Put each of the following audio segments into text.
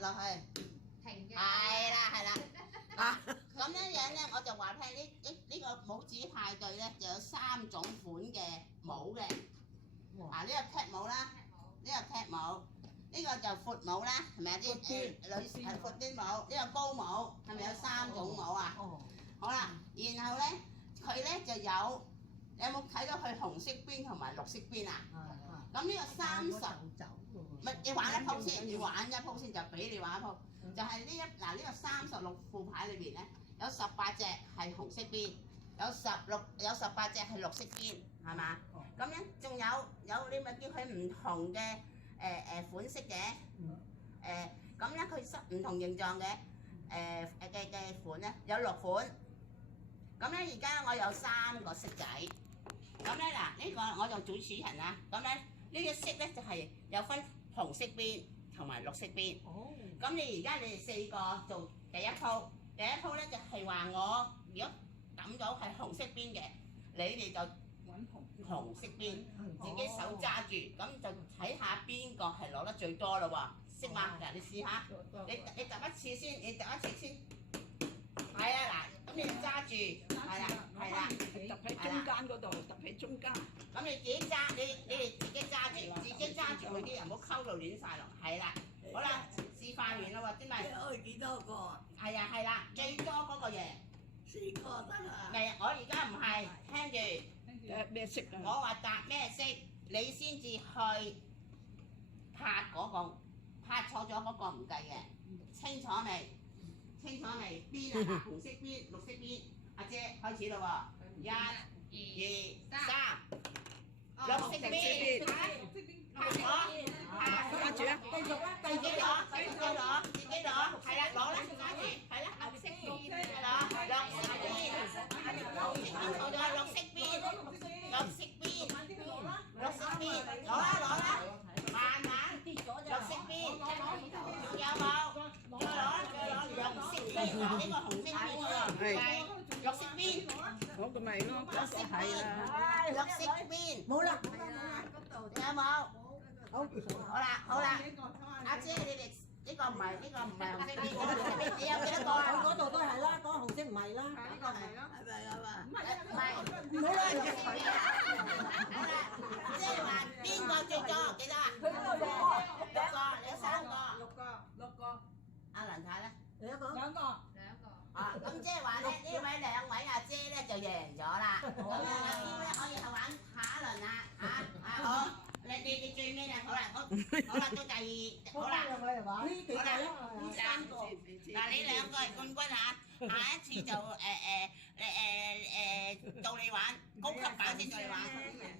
落去。停嘅。係啦係啦。啊，咁樣樣咧，我就話俾你呢個帽子派對咧，就有3種款嘅帽嘅。呢個 cap 帽啦，呢個 cap 帽，呢個就闊帽啦，係咪啊？啲女士係闊啲帽，呢個高帽，係咪有3種帽啊？好啦，然後咧佢咧就有，你有冇睇到佢紅色邊同埋綠色邊啊？咁呢個30，唔係你玩一鋪先，你玩一鋪先就俾你玩一鋪，就係呢個36副牌裏邊咧，有18隻係紅色邊，有18隻係綠色邊，係嘛？咁樣仲有你咪叫佢唔同嘅款式嘅，咁咧佢唔同形狀嘅嘅款咧有6款，咁咧而家我有3個色仔，咁咧嗱呢個我就主持人啦，咁咧呢個色咧就係有分紅色邊同埋綠色邊，咁你哋4個做第一鋪咧就係話我如果揼到係紅色邊嘅，你哋就紅色邊，自己手揸住，咁就睇下邊個係攞得最多咯喎，識嘛？嗱，你試下，你揼一次先，係啊嗱，咁你揸住，係啦，揼喺中間嗰度，揼喺中間。咁你自己揸，你哋自己揸住佢啲人，唔好溝到亂晒落，係啦，好啦，示範完啦喎，真係。開幾多個？係啦，最多嗰個贏。4個得啦。未，我而家唔係，聽住。咩色啊？我話答咩色，你先至去拍嗰個，拍錯咗嗰個唔計嘅，清楚未？邊啊？紅色邊、綠色邊，阿姐開始啦喎，1、2、3，綠色邊，拍咗，揸住啊！自己攞，係啦，攞啦，揸住，係啦，綠色邊，綠色邊，錯咗，綠色邊，攞啦，慢慢，綠色邊，仲有冇？再攞，綠色邊，呢個紅色邊喎，綠色邊，嗰個咪咯，綠色邊，冇啦，有冇？好啦，阿姐你哋呢個唔係紅色邊，你有幾多個啊？嗰度都係啦，嗰個紅色唔係啦。呢個係咯，係咪啊嘛？唔係，好啦，即係話邊個最多？幾多啊？6個，你3個。6個。阿蘭太咧？兩個。咁即係話咧，呢位2位阿姐咧就贏咗啦。咁阿嬌咧可以去玩下一輪啦，好，你最尾啦，好啦，到第2，好啦，呢幾個咧？呢3個。嗱你2個係冠軍嚇，下一次就到你玩高級版先到你玩。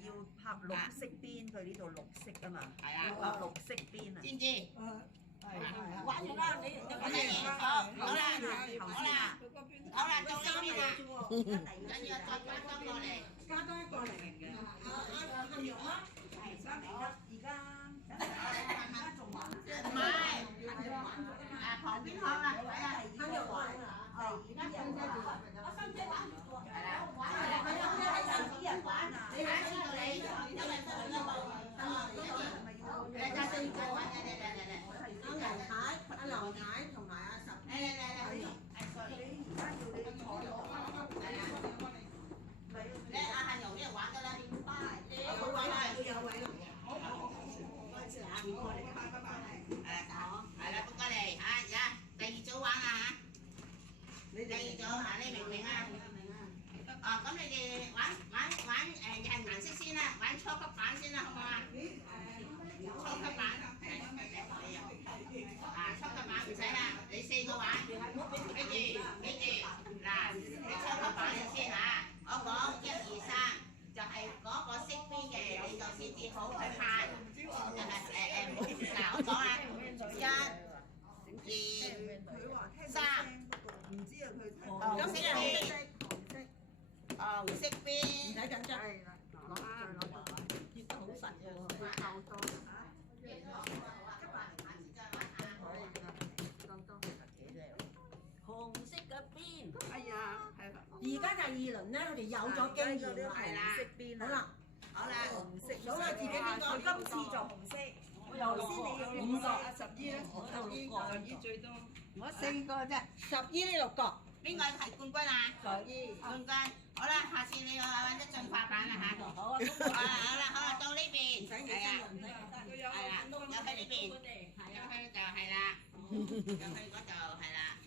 要拍綠色邊，佢呢度綠色啊嘛，係啊，拍綠色邊啊。知唔知？玩完啦，你好啦，到呢邊啦，跟住再加多個嚟，加多一個嚟。阿玉啦，而家仲玩？唔係，旁邊好啦，睇下，阿玉玩。而家新姐做，我新姐玩唔過。係啦，啲人玩啊！你下一次到你，因為上一個，你揸4個，嚟。阿楊太、阿劉太同埋阿十。嚟，你阿杏蓉呢度玩得啦，好玩啦，有位啦。係啦，過嚟嚇，第2組玩啦嚇，第2組嚇，你明唔明啊？咁你哋玩係顏色先啦，玩初級版先啦，好唔好啊？初級版，初級版唔使啦，你4個玩，記住，嗱，你初級版先嚇，我講1、2、3，就係嗰個識邊嘅你就先至好去拍，就係嗱我講啊，1、2、3，唔知啊佢紅色邊，紅色邊。唔使緊張。係啦，結得好實喎，佢夠多。紅色嘅邊。哎呀，係啦，而家第2輪咧，佢哋有咗經驗啦。係啦，色邊好啦，好啦，紅色，數下自己邊個。今次就紅色，頭先你要5個，十姨咧，我有6個，十姨最多。我4個啫。十姨呢6個，邊個係冠軍啊？十姨。冠軍。好啦，下次你揾啲進化版啦嚇。好啊，好啦，到呢邊。係啊，係啦，又去呢邊，又去就係啦，又去嗰度係啦。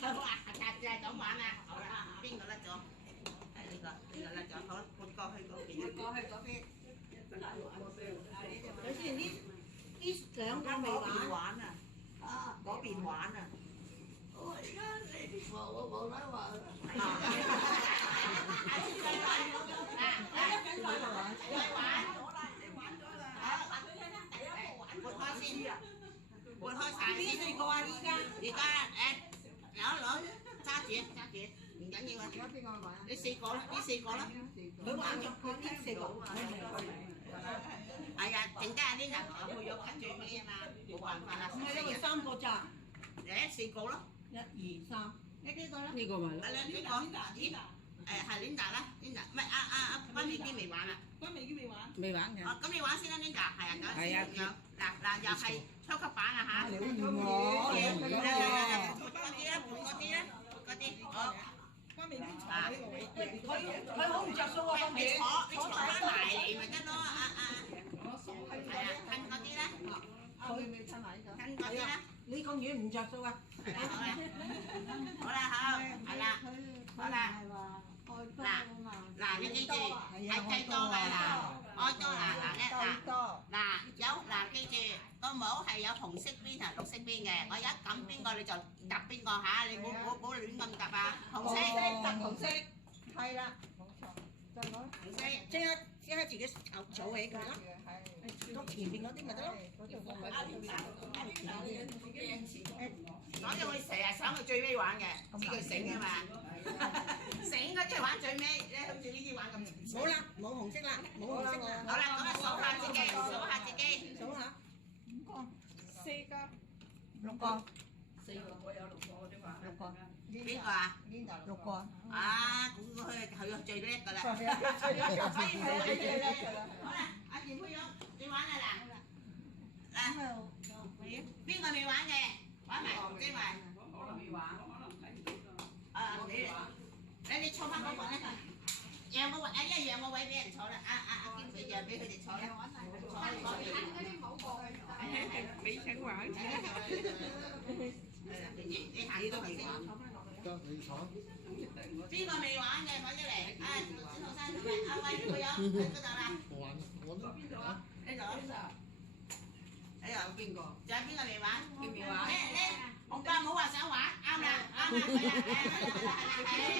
好啊，下次係咁玩啊。好啦，邊個甩咗？係呢個甩咗。好，換過去嗰邊。過去嗰邊。有時呢兩個未玩啊，嗰邊玩啊。我而家你我冇得玩。下次再玩。再玩。撥開先，撥開晒先。邊4個啊？依家？而家攞揸住，唔緊要啊。而家邊個玩？呢4個啦，呢4個啦。佢玩咗佢呢4個。係啊，剩低係呢就去咗最尾啊嘛，冇辦法啦。唔係因為3個咋4個咯。 ？1、2、3，呢幾個咧？呢個咪咯。呢個咦？係 Linda 啦，Linda 唔係關美娟未玩啊？未玩嘅。哦，咁你玩先啦，Linda 係啊，係啊有嗱又係超級版啊嚇。你好遠喎，嗰啲，好。佢好唔着數喎，你坐翻埋嚟咪得咯，係啊，近嗰啲咧，佢未親埋呢度。近嗰啲咧，你咁遠唔着數啊？好啦，係啦，好啦，嗱你記住係最多㗎啦，愛多嗱記住個帽係有紅色邊同綠色邊嘅，我一撳邊個你就揼邊個嚇，你冇亂咁揼啊，紅色，係啦，冇錯。再攞。紅色。即刻自己儲起佢啦，咁前邊嗰啲咪得咯。我就會成日想去最尾玩嘅，知佢醒啊嘛，醒嗰啲玩最尾，你好似呢啲玩咁。冇啦，冇紅色啦，冇紅色啦。好啦，咁啊數下自己，數下。5個。4個。 6個。4個，我有6個啫嘛。 6個。邊個啊？6個。啊，咁佢最叻㗎啦。係啊，所以佢最叻㗎啦。好啦，阿田佩玉，你玩啦嗱。嗱，邊個未玩嘅？玩埋，即埋。可能未玩，可能睇唔到㗎。你坐翻嗰個咧，讓個位，一讓個位俾人坐啦。兼佢讓俾佢哋坐啦。坐嗰邊。未請玩。你行到嚟先。邊個未玩嘅快啲嚟！小學生同埋阿威佢有去嗰度啦。我都邊度啊？呢度。呢度邊個？仲有邊個未玩？未玩。紅瓜冇話想玩，啱啦，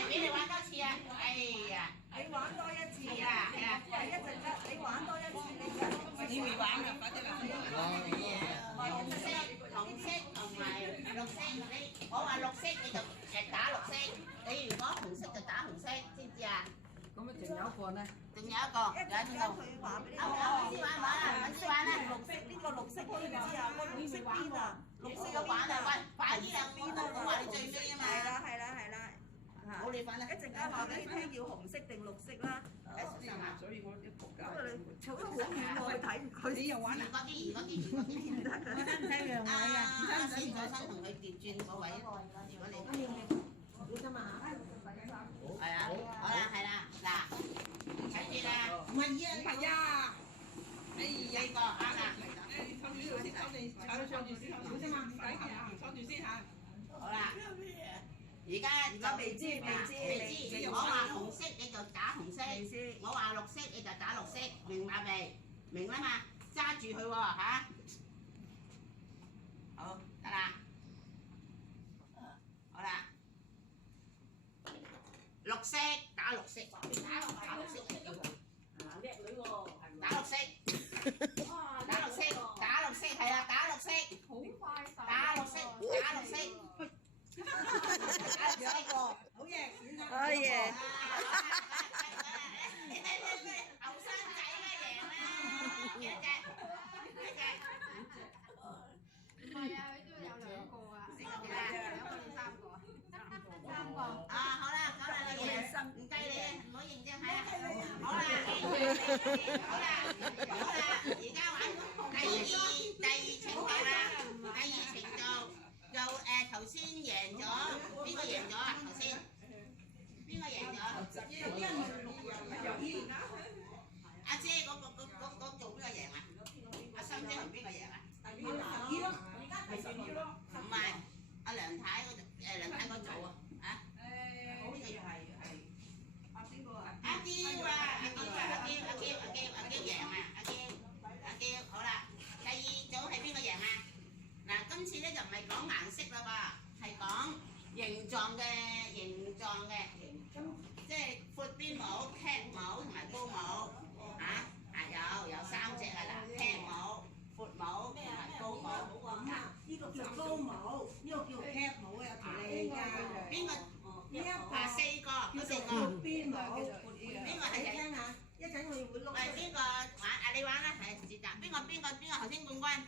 俾你玩多次啊！哎呀，你玩多一次係啊，係一陣間你玩多一次，你未玩啊？快啲嚟！紅色同埋綠色，我話綠色你就打綠色，你如果紅色就打紅色，知唔知啊？咁啊，仲有一個咧？仲有一個，有邊個？佢話俾你揾師玩啦，揾師玩啦。綠色呢個綠色邊知啊？個綠色邊啊？綠色個玩啊！喂，快啲啊！邊啊？我話你最尾啊嘛。係啦。好你份啦。一陣間話俾你聽要紅色定綠色啦。所以我一仆街。不過你坐得好遠喎，睇唔佢。你又玩啊？嗰啲唔得㗎。唔使讓位啊！先再生同佢調轉個位，如果你小心啊！係啊，好啦，係啦，嗱，睇住啦，唔係啊！四個啱啦，坐住呢度先，坐住先，小心啊！唔使行啊，坐住先嚇。好啦，而家未知，我話紅色你就打紅色，我話綠色你就打綠色，明白未？明啦嘛，揸住佢喎嚇，好得啦，好啦，綠色打綠色，打綠色，叻女喎，打綠色，打綠色，打綠色係啊，打綠色，打綠色，打綠色。好嘢，好嘢！後生仔嘅贏啦，幾隻？唔係啊，佢都有2個啊，2個定3個？3個。啊，好啦，講啦，你贏，唔計你，唔好認真係啊。好啦，而家玩第二頭先贏咗，邊個贏咗啊？頭先邊個贏咗？阿姐嗰做邊個贏啊？阿心姐同邊個贏啊？唔係，阿梁太梁太嗰組啊，嚇？好似係阿邊個啊？阿嬌啊，阿嬌贏啊，阿嬌好啦。第二組係邊個贏啊？嗱，今次咧就唔係講顏色啦噃，係講形狀嘅，即係闊邊帽、cap 帽同埋高帽嚇。有3隻啊嗱 ，cap 帽、闊帽同埋高帽。呢個叫高帽，呢個叫 cap 帽啊，有條脷㗎。邊個？4個，嗰4個。邊帽？邊個係你聽下，一陣我會碌。邊個玩？你玩啦，係是但。邊個頭先冠軍？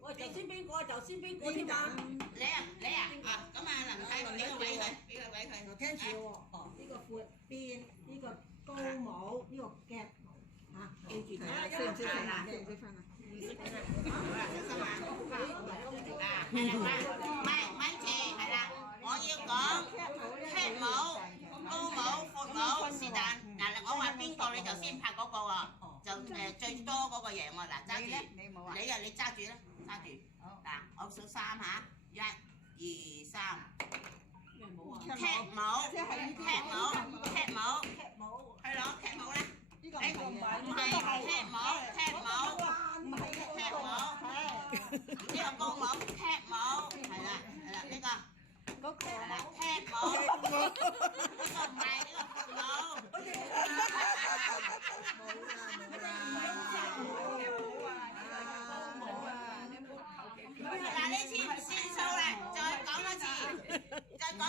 我就先邊個添嘛？你啊，咁啊林太俾個位佢。我聽住喎，呢個闊邊，呢個高帽，呢個 cap 帽嚇，記住睇下，識唔識分啊？好啦，小心啊！咪住，係啦，我要講 cap 帽、高帽、闊帽是但。嗱，我話邊個你就先拍嗰個喎，就最多嗰個贏喎。嗱，揸住，你揸住啦，揸住。嗱，我數3下，1、2、3。cap 帽，係攞 cap 帽咧。唔係 cap 帽，呢個高帽 cap 帽，係啦，呢個係啦 cap 帽，呢個唔係呢個闊帽。嗱，呢次唔算數啦，再講多次，嗱，係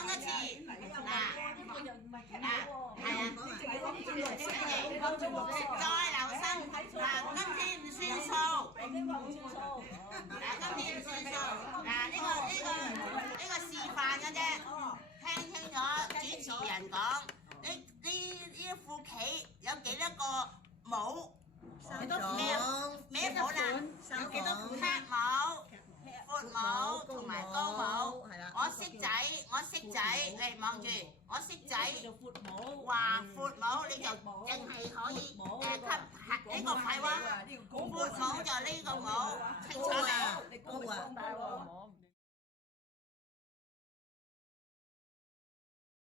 啊，再留心，嗱，今次唔算數，嗱，呢個示範嘅啫，聽清楚主持人講，呢副棋有幾多個帽？咩帽啦？有幾多款 cap 帽、闊帽同埋高帽？我識仔，嚟望住，我識仔話闊帽你就淨係可以吸呢個唔係喎，闊帽就呢個帽，清楚未？高啊！